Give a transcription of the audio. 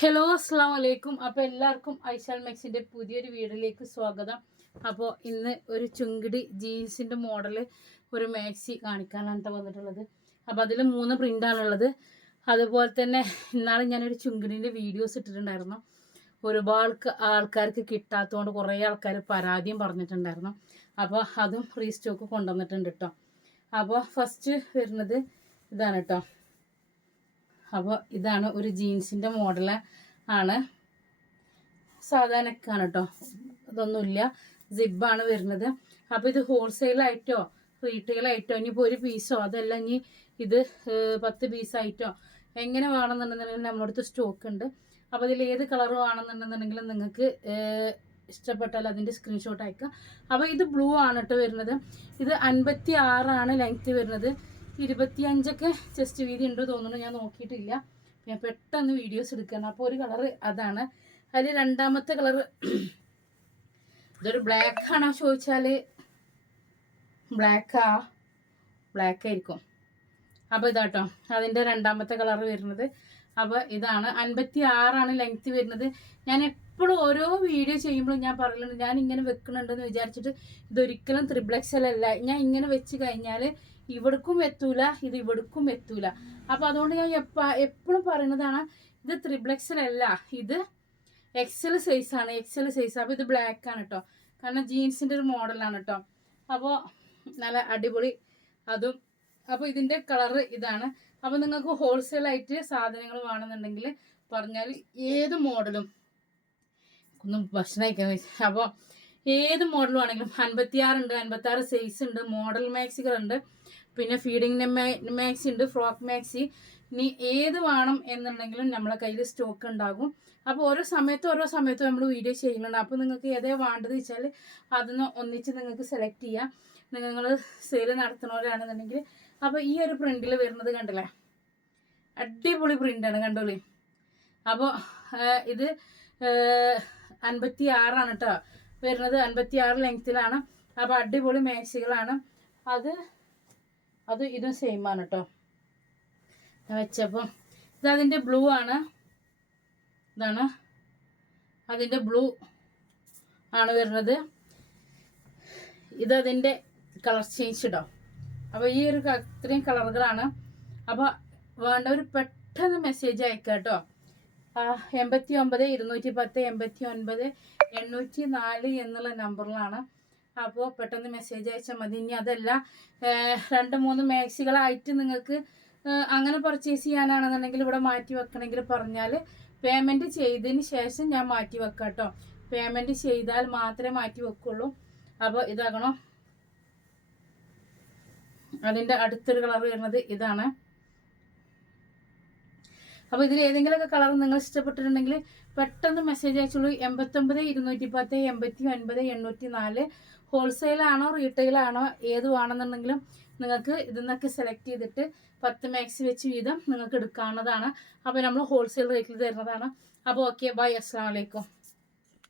Hello അസ്സാം വലൈക്കും അപ്പോൾ എല്ലാവർക്കും ഐശാൽ മെക്സിന്റെ പുതിയൊരു വീഡിയോയിലേക്ക് സ്വാഗതം. അപ്പോൾ ഇന്ന് ഒരു ചുങ്കിടി ജീൻസിന്റെ മോഡൽ ഒരു മാക്സി കാണിക്കാനാണ് ട്ടോ വന്നിട്ടുള്ളത്. അപ്പോൾ അതിൽ മൂന്ന് പ്രിന്റാണുള്ളത് അതുപോലെ തന്നെ ഇന്നാളെ ഞാനൊരു ചുങ്കിടിന്റെ വീഡിയോസ് ഇട്ടിട്ടുണ്ടായിരുന്നു. ഒരുപാട് ആൾക്കാർക്ക് കിട്ടാത്തതുകൊണ്ട് കുറേ ആൾക്കാർ പരാതിയും പറഞ്ഞിട്ടുണ്ടായിരുന്നു. അപ്പോൾ അതും റീസ്റ്റോക്ക് കൊണ്ടുവന്നിട്ടുണ്ട് കേട്ടോ അപ്പോൾ ഫസ്റ്റ് വരുന്നത് ഇതാണ് കേട്ടോ അപ്പോൾ ഇതാണ് ഒരു ജീൻസിന്റെ മോഡൽ ആണ്. സാധാരണക്കാണ് കേട്ടോ ഇതൊന്നുമില്ല. സിബാണ് വരുന്നത്. അപ്പോൾ ഇത് ഹോൾസെയിലായിട്ടോ റീറ്റെയിലായിട്ടോ ഇനിയിപ്പോൾ ഒരു പീസോ അതല്ല ഇനി ഇത് പത്ത് പീസായിട്ടോ എങ്ങനെ വേണമെന്നുണ്ടെന്നുണ്ടെങ്കിൽ നമ്മുടെ അടുത്ത് സ്റ്റോക്ക് ഉണ്ട്. അപ്പോൾ ഇതിൽ ഏത് കളർ വേണമെന്നുണ്ടെന്നുണ്ടെങ്കിലും നിങ്ങൾക്ക് ഇഷ്ടപ്പെട്ടാൽ അതിന്റെ സ്ക്രീൻഷോട്ട് അയക്കാം. അപ്പോൾ ഇത് ബ്ലൂ ആണ് കേട്ടോ വരുന്നത്. ഇത് അൻപത്തി ആറാണ് ലെങ്ത് വരുന്നത്. ഇരുപത്തിയഞ്ചൊക്കെ ചെസ്റ്റ് വീതി ഉണ്ട് തോന്നുന്നു. ഞാൻ നോക്കിയിട്ടില്ല. ഞാൻ പെട്ടെന്ന് വീഡിയോസ് എടുക്കണം അപ്പോൾ ഒരു കളറ് അതാണ്. അതിൽ രണ്ടാമത്തെ കളറ് ഇതൊരു ബ്ലാക്ക് ആണോ. ചോദിച്ചാൽ ബ്ലാക്കാ ബ്ലാക്ക് ആയിരിക്കും. അപ്പോൾ ഇതാട്ടോ അതിന്റെ രണ്ടാമത്തെ കളർ വരുന്നത്. അപ്പോൾ ഇതാണ് അൻപത്തി ആറാണ് ലെങ്ത് വരുന്നത്. ഞാൻ എപ്പോഴും ഓരോ വീഡിയോ ചെയ്യുമ്പോഴും ഞാൻ പറയുന്നുണ്ട് ഞാൻ ഇങ്ങനെ വെക്കണുണ്ടെന്ന് വിചാരിച്ചിട്ട് ഇതൊരിക്കലും ത്രിപ്ലക്സൽ അല്ല ഞാൻ ഇങ്ങനെ വെച്ച് കഴിഞ്ഞാൽ ഇവിടക്കും എത്തൂല ഇത് ഇവിടക്കും എത്തൂല. അപ്പോൾ അതുകൊണ്ട് ഞാൻ എപ്പ എപ്പോഴും പറയുന്നതാണ് ഇത് ത്രിപ്ലക്സൽ അല്ല ഇത് എക്സൽ സൈസാണ് എക്സൽ സൈസ് അപ്പോൾ ഇത് ബ്ലാക്ക് ആണ് കേട്ടോ കാരണം ജീൻസിന്റെ ഒരു മോഡലാണ് കേട്ടോ അപ്പോൾ നല്ല അടിപൊളി അതും അപ്പോൾ ഇതിന്റെ കളറ് ഇതാണ്. അപ്പോൾ നിങ്ങൾക്ക് ഹോൾസെയിൽ ആയിട്ട് സാധനങ്ങൾ വേണമെന്നുണ്ടെങ്കിൽ പറഞ്ഞാൽ ഏത് മോഡലും ഒന്നും ഭക്ഷണം കഴിക്കാൻ അപ്പോൾ ഏത് മോഡൽ വേണമെങ്കിലും അൻപത്തിയാറുണ്ട് അൻപത്താറ് സൈസ് ഉണ്ട് മോഡൽ മാക്സികളുണ്ട് പിന്നെ ഫീഡിങ് മാക്സി ഉണ്ട് ഫ്രോക്ക് മാക്സി ഇനി ഏത് വേണം എന്നുണ്ടെങ്കിലും നമ്മളെ കയ്യിൽ സ്റ്റോക്ക് ഉണ്ടാകും. അപ്പോൾ ഓരോ സമയത്ത് ഓരോ സമയത്തും നമ്മൾ വീഡിയോ ചെയ്യുന്നുണ്ട്. അപ്പോൾ നിങ്ങൾക്ക് ഏതേ വേണ്ടത് വെച്ചാൽ അതൊന്ന് ഒന്നിച്ച് നിങ്ങൾക്ക് സെലക്ട് ചെയ്യാം. നിങ്ങൾ സെയിൽ നടത്തുന്നവരാണെന്നുണ്ടെങ്കിൽ അപ്പോൾ ഈ ഒരു പ്രിന്റിൽ വരുന്നത് കണ്ടില്ലേ? അടിപൊളി പ്രിന്റാണ് കണ്ടോളി. അപ്പോൾ ഇത് അൻപത്തി ആറാണ് കേട്ടോ വരുന്നത് അൻപത്തി ആറ് ലെങ്ത്തിലാണ് അപ്പോൾ അടിപൊളി മാക്സികളാണ് അത് അത് ഇതും സെയിം ആണ് കേട്ടോ ഇത് അതിന്റെ ബ്ലൂ ആണ്. ഇതാണ്. അതിന്റെ ബ്ലൂ ആണ് വരുന്നത്. ഇതതിന്റെ കളർ ചേഞ്ച് ഇടാം അപ്പോൾ ഈ ഒരു ഇത്രയും കളറുകളാണ്. അപ്പോൾ ഒരു പെട്ടെന്ന് മെസ്സേജ് അയക്കുക കേട്ടോ. എൺപത്തി ഒമ്പത് ഇരുന്നൂറ്റി പത്ത് എൺപത്തി ഒൻപത് എണ്ണൂറ്റി നാല് എന്നുള്ള നമ്പറിലാണ് അപ്പോൾ പെട്ടെന്ന് മെസ്സേജ് അയച്ചാൽ മതി. ഇനി അതല്ല രണ്ട് മൂന്ന് മാക്സികളായിട്ട് നിങ്ങൾക്ക് അങ്ങനെ പർച്ചേസ് ചെയ്യാനാണെന്നുണ്ടെങ്കിൽ ഇവിടെ മാറ്റി വെക്കണമെങ്കിൽ പറഞ്ഞാൽ പേയ്മെന്റ് ചെയ്തതിന് ശേഷം ഞാൻ മാറ്റി വെക്കാം കേട്ടോ പേയ്മെന്റ് ചെയ്താൽ മാത്രമേ മാറ്റി വെക്കുള്ളൂ. അപ്പോൾ ഇതാകണം. അതിന്റെ അടുത്തൊരു കളർ വരുന്നത് ഇതാണ്. അപ്പോൾ ഇതിൽ ഏതെങ്കിലുമൊക്കെ കളർ നിങ്ങൾ ഇഷ്ടപ്പെട്ടിട്ടുണ്ടെങ്കിൽ പെട്ടെന്ന് മെസ്സേജ് അയച്ചോളൂ. എൺപത്തൊമ്പത് ഇരുന്നൂറ്റി പത്ത് എൺപത്തി ഒൻപത് എണ്ണൂറ്റി നാല് ഹോൾസെയിലാണോ റീറ്റെയിലാണോ ഏത് വേണമെന്നുണ്ടെങ്കിലും നിങ്ങൾക്ക് ഇതിന്നൊക്കെ സെലക്ട് ചെയ്തിട്ട് പത്ത് മാക്സ് വെച്ച് വീതം നിങ്ങൾക്ക് എടുക്കാവുന്നതാണ്. അപ്പോൾ നമ്മൾ ഹോൾസെയിൽ റേറ്റിൽ തരുന്നതാണ്. അപ്പോൾ ഓക്കെ ബൈ അസ്സാം വലൈക്കും